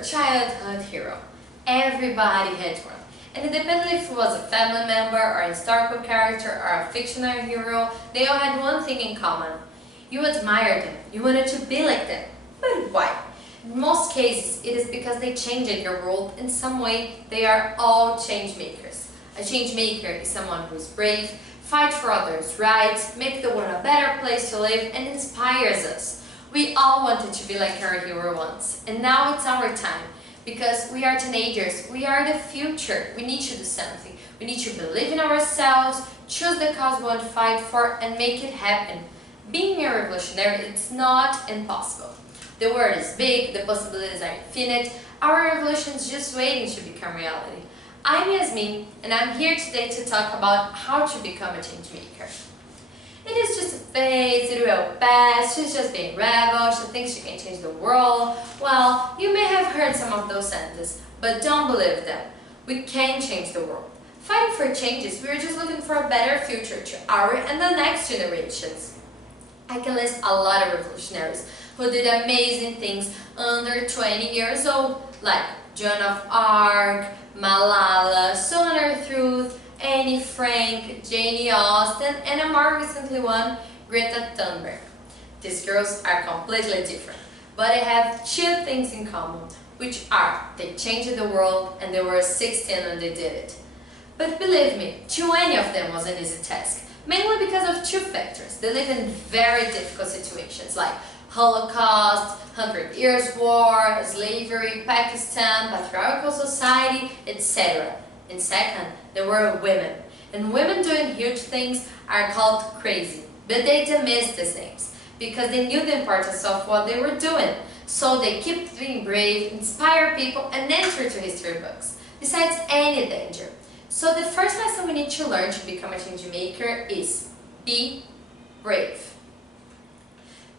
your childhood hero. Everybody had one. And independently if it was a family member or a historical character or a fictional hero, they all had one thing in common. You admired them, you wanted to be like them. But why? In most cases, it is because they changed your world in some way. They are all change makers. A change maker is someone who is brave, fight for others' rights, make the world a better place to live, and inspires us. We all wanted to be like our hero once, and now it's our time. Because we are teenagers, we are the future. We need to do something. We need to believe in ourselves, choose the cause we want to fight for, and make it happen. Being a revolutionary, it's not impossible. The world is big, the possibilities are infinite. Our revolution is just waiting to become reality. I'm Yasmin, and I'm here today to talk about how to become a change maker. It is just a phase, it will pass, she's just being rebel, she thinks she can change the world. Well, you may have heard some of those sentences, but don't believe them. We can change the world. Fighting for changes, we're just looking for a better future to our and the next generations. I can list a lot of revolutionaries who did amazing things under 20 years old, like Joan of Arc, Malala, Sojourner Truth, Anne Frank, Jane Austen, and a more recently one, Greta Thunberg. These girls are completely different, but they have two things in common, which are they changed the world and they were 16 when they did it. But believe me, to any of them was an easy task, mainly because of two factors. They live in very difficult situations like Holocaust, 100 Years' War, slavery, Pakistan, patriarchal society, etc. And second, there were women. And women doing huge things are called crazy. But they dismissed these things because they knew the importance of what they were doing. So they kept being brave, inspire people, and enter to history books, besides any danger. So the first lesson we need to learn to become a change maker is be brave.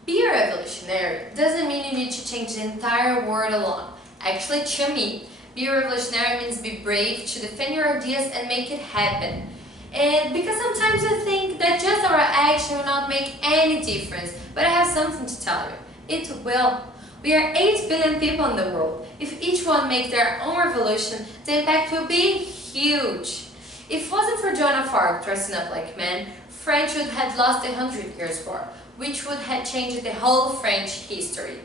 Be a revolutionary doesn't mean you need to change the entire world alone. Actually, to me, be a revolutionary means be brave to defend your ideas and make it happen. And because sometimes you think that just our action will not make any difference, but I have something to tell you. It will. We are 8 billion people in the world. If each one makes their own revolution, the impact will be huge. If it wasn't for Joan of Arc dressing up like men, France would have lost the 100 Years' War, which would have changed the whole French history.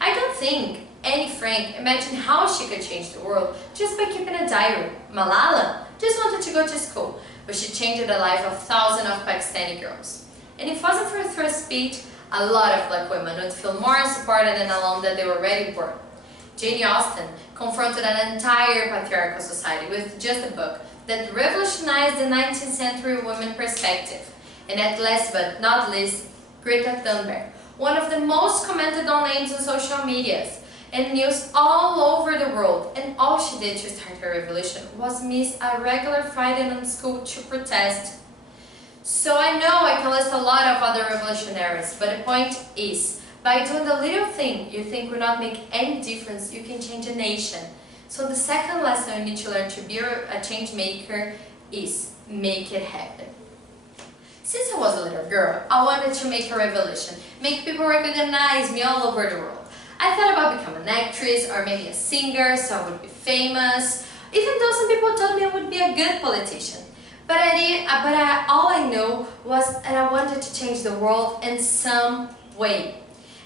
I don't think Anne Frank imagined how she could change the world just by keeping a diary. Malala just wanted to go to school, but she changed the life of thousands of Pakistani girls. And if it wasn't for her speech, a lot of black women would feel more supported and alone than they were already were. Jane Austen confronted an entire patriarchal society with just a book that revolutionized the 19th century women perspective. And at last but not least, Greta Thunberg, one of the most commented on names on social medias and news all over the world, and all she did to start her revolution was miss a regular Friday in school to protest. So I know I can list a lot of other revolutionaries, but the point is, by doing the little thing you think will not make any difference, you can change a nation. So the second lesson you need to learn to be a change maker is make it happen. Since I was a little girl, I wanted to make a revolution, make people recognize me all over the world. I thought about becoming an actress or maybe a singer so I would be famous, even though some people told me I would be a good politician. But all I know was that I wanted to change the world in some way.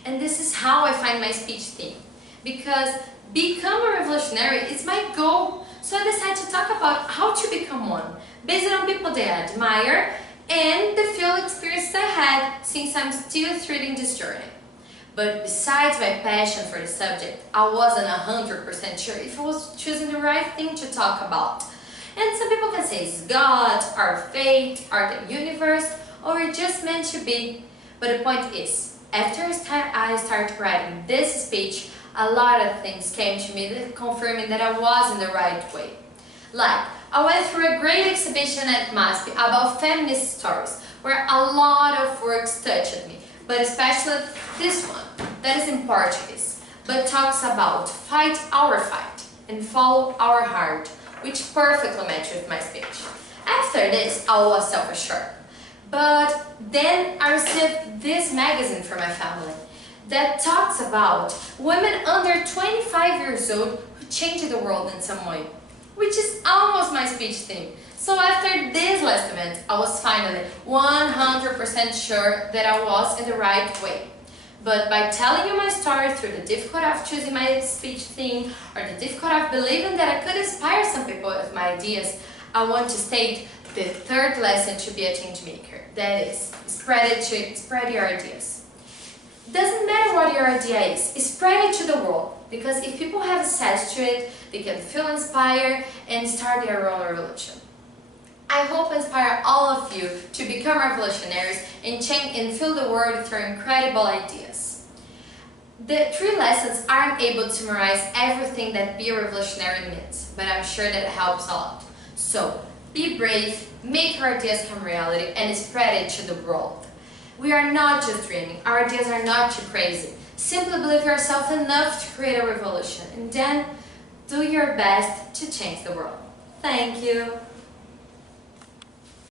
And this is how I find my speech theme. Because become a revolutionary is my goal. So I decided to talk about how to become one, based on people that I admire and the field experience I had since I'm still threading this journey. But besides my passion for the subject, I wasn't 100% sure if I was choosing the right thing to talk about. And some people can say it's God, or fate, or the universe, or it's just meant to be. But the point is, after I started writing this speech, a lot of things came to me confirming that I was in the right way. Like, I went through a great exhibition at MASP about feminist stories, where a lot of works touched me, but especially this one, that is in Portuguese, but talks about fight our fight and follow our heart, which perfectly matched with my speech. After this, I was self-assured. But then I received this magazine from my family. that talks about women under 25 years old who changed the world in some way, which is almost my speech theme. So after this last event, I was finally 100% sure that I was in the right way. But by telling you my story through the difficulty of choosing my speech theme or the difficulty of believing that I could inspire some people with my ideas, I want to state the third lesson to be a change maker. That is, spread your ideas. Doesn't matter what your idea is, spread it to the world. Because if people have access to it, they can feel inspired and start their own revolution. I hope I inspire all of you to become revolutionaries and change and fill the world with your incredible ideas. The 3 lessons aren't able to memorize everything that being a revolutionary means, but I'm sure that it helps a lot. So, be brave, make your ideas come reality, and spread it to the world. We are not just dreaming, our ideas are not too crazy. Simply believe yourself enough to create a revolution, and then do your best to change the world. Thank you!